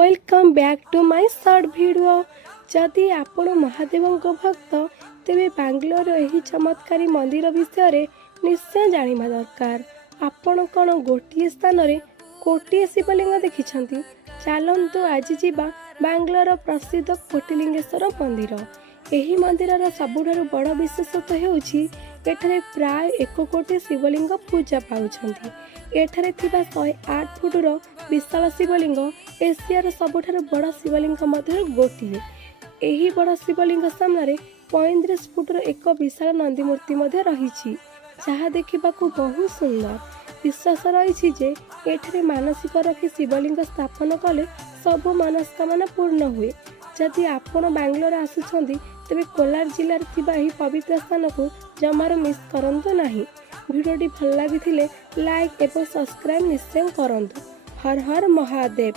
Welcome back to my short video. जदि आपण महादेवଙ୍କ भक्त तेबे बांग्लोर एही चमत्कारी मंदिर विषय निश्चय जानिबा दरकार। आपण कौन गोटे स्थान रे कोटिए शिवलिंग देखिछंती? चलतु आज जीवा बांग्लोर प्रसिद्ध कोटिलिंगेश्वर मंदिर। एही मंदिरर सबुठारु बड़ विशेषत्व हेउछि एठारे प्राय 1 कोटी शिवलिंग पूजा पाउछंती। एठारे थिबा 108 फुटर विशाल शिवलिंग एशियार सबुठारु बड़ शिवलिंग मध्य गोटिए। एही बड़ शिवलिंग सामने 35 फुटर एक विशाल नंदी मूर्ति मध्य रहिछि, जहा देखिबाकू बहुत सुंदर। विश्वास रही जे एठारे मानसिक रखी शिवलिंग स्थापन कले सबु मनस्कामना पूर्ण हुए। जदि आपण बांग्लोर आसुछंती तेबे कोलार जिल्लार थिबा एही पवित्र स्थान को जमार मिस करंतु नाही। भिडियोटी भल लागिथिले लाइक एवं सब्सक्राइब निश्चय करंतु। हर हर महादेव।